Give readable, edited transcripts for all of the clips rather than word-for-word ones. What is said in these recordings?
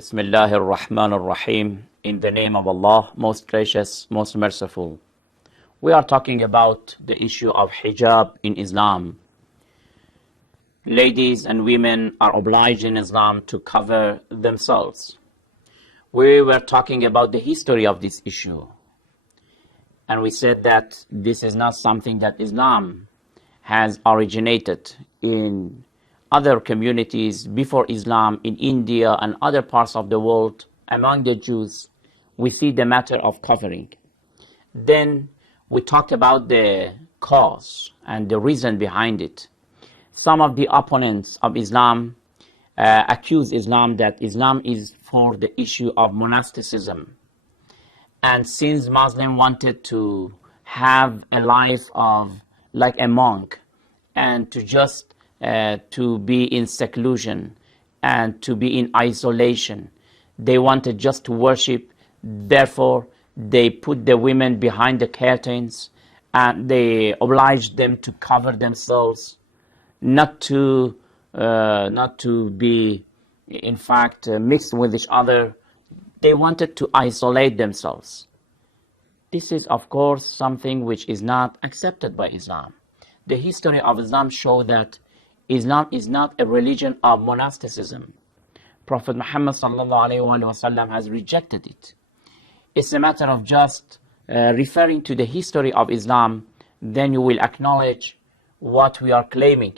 Bismillahir Rahmanir Rahim. In the name of Allah, most gracious, most merciful. We are talking about the issue of hijab in Islam. Ladies and women are obliged in Islam to cover themselves. We were talking about the history of this issue. And we said that this is not something that Islam has originated in other communities before Islam in India and other parts of the world. Among the Jews, we see the matter of covering. Then we talked about the cause and the reason behind it. Some of the opponents of Islam accuse Islam that Islam is for the issue of monasticism. And since Muslims wanted to have a life of like a monk and to just to be in seclusion and to be in isolation, they wanted just to worship. Therefore, they put the women behind the curtains and they obliged them to cover themselves, not to be, in fact, mixed with each other. They wanted to isolate themselves. This is, of course, something which is not accepted by Islam. The history of Islam shows that Islam is not a religion of monasticism. Prophet Muhammad ﷺ has rejected it. It's a matter of just referring to the history of Islam, then you will acknowledge what we are claiming.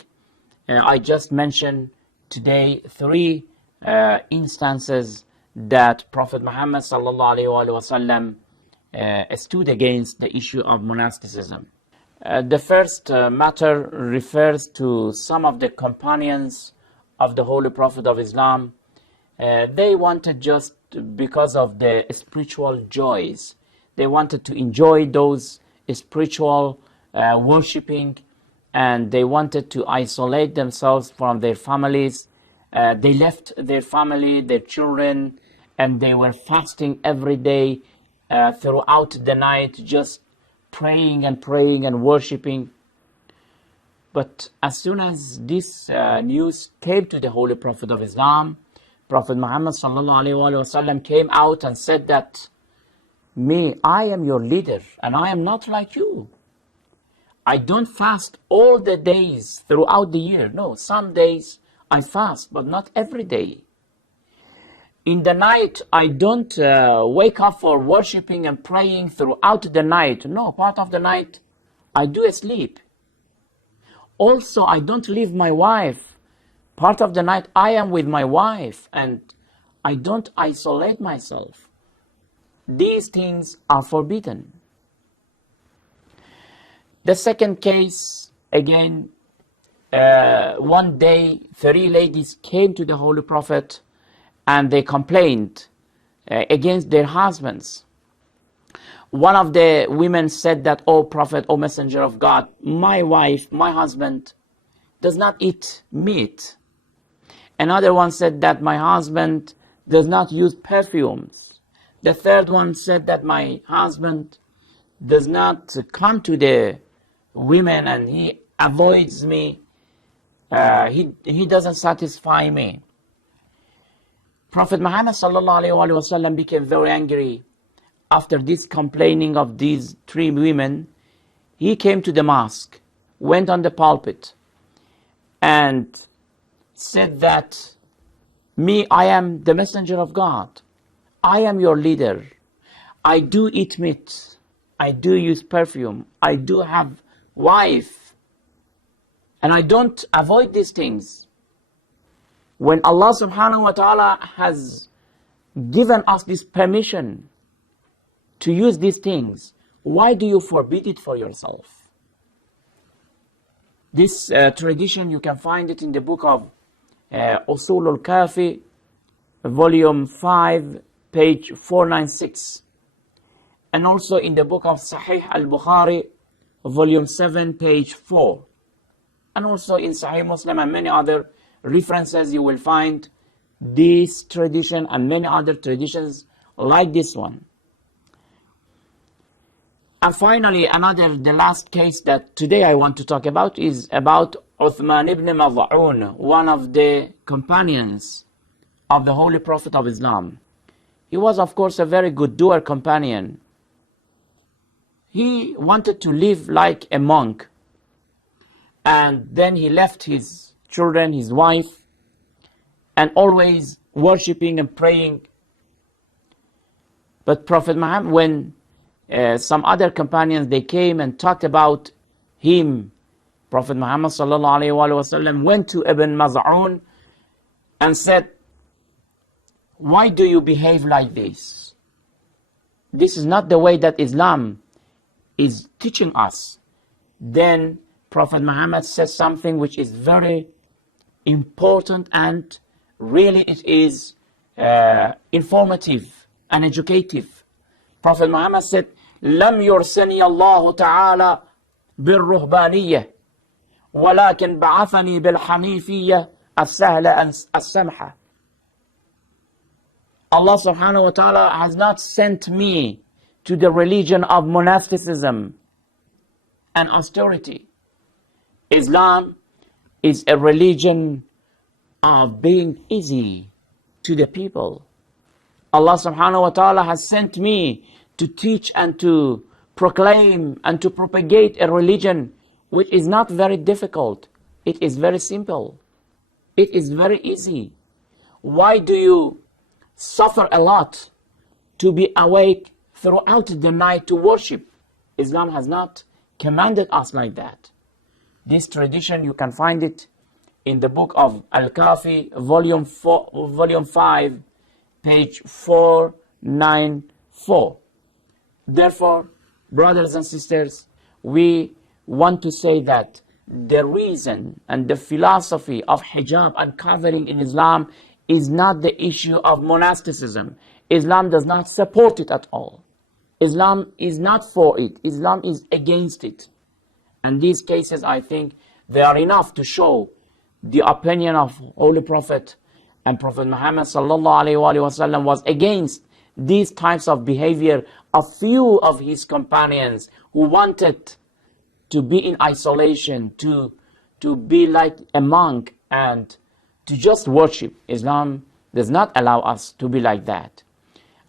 I just mentioned today 3 instances that Prophet Muhammad ﷺ stood against the issue of monasticism. The first matter refers to some of the companions of the Holy Prophet of Islam. They wanted, just because of the spiritual joys, they wanted to enjoy those spiritual worshipping, and they wanted to isolate themselves from their families. They left their family, their children, and they were fasting every day throughout the night, just praying and worshipping. But as soon as this news came to the Holy Prophet of Islam, Prophet Muhammad ﷺ came out and said that, I am your leader and I am not like you. I don't fast all the days throughout the year. No, some days I fast, but not every day. In the night, I don't wake up for worshipping and praying throughout the night. No, part of the night, I do sleep. Also, I don't leave my wife. Part of the night, I am with my wife, and I don't isolate myself. These things are forbidden. The second case, again, one day, 3 ladies came to the Holy Prophet and they complained against their husbands. One of the women said that, "Oh Prophet, oh Messenger of God, my wife, my husband does not eat meat." Another one said that my husband does not use perfumes. The third one said that my husband does not come to the women and he avoids me. He doesn't satisfy me. Prophet Muhammad ﷺ became very angry after this complaining of these 3 women. He came to the mosque, went on the pulpit, and said that, I am the messenger of God. I am your leader. I do eat meat. I do use perfume. I do have wife. And I don't avoid these things. When Allah subhanahu wa ta'ala has given us this permission to use these things, why do you forbid it for yourself? This tradition, you can find it in the book of Usul al-Kafi, volume 5, page 496. And also in the book of Sahih al-Bukhari, volume 7, page 4. And also in Sahih Muslim and many other references, you will find this tradition and many other traditions like this one. And finally, the last case that today I want to talk about is about Uthman ibn Maz'un, one of the companions of the Holy Prophet of Islam. He was, of course, a very good doer companion. He wanted to live like a monk. And then he left his children, his wife, and always worshipping and praying. But Prophet Muhammad, when some other companions, they came and talked about him, Prophet Muhammad sallallahu alaihi wasallam went to Ibn Maz'un and said, why do you behave like this? This is not the way that Islam is teaching us. Then Prophet Muhammad says something which is very important, and really it is informative and educative. Prophet Muhammad said, لم يرسني الله تعالى بالرهبانية ولكن بعثني بالحنيفية السهلة السمحة. Allah subhanahu wa ta'ala has not sent me to the religion of monasticism and austerity. Islam is a religion of being easy to the people. Allah subhanahu wa ta'ala has sent me to teach and to proclaim and to propagate a religion which is not very difficult. It is very simple. It is very easy. Why do you suffer a lot to be awake throughout the night to worship? Islam has not commanded us like that. This tradition, you can find it in the book of Al-Kafi, volume 5, page 494. Therefore, brothers and sisters, we want to say that the reason and the philosophy of hijab and covering in Islam is not the issue of monasticism. Islam does not support it at all. Islam is not for it. Islam is against it. And these cases, I think, they are enough to show the opinion of Holy Prophet, and Prophet Muhammad sallallahu alaihi wasallam was against these types of behavior of few of his companions who wanted to be in isolation, to be like a monk and to just worship. Islam does not allow us to be like that.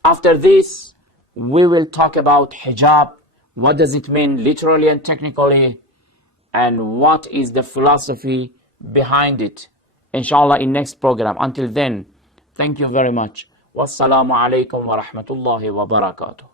After this, we will talk about hijab. What does it mean literally and technically? And what is the philosophy behind it? Inshallah, in next program. Until then, thank you very much. Wassalamu alaikum wa rahmatullahi wa barakatuh.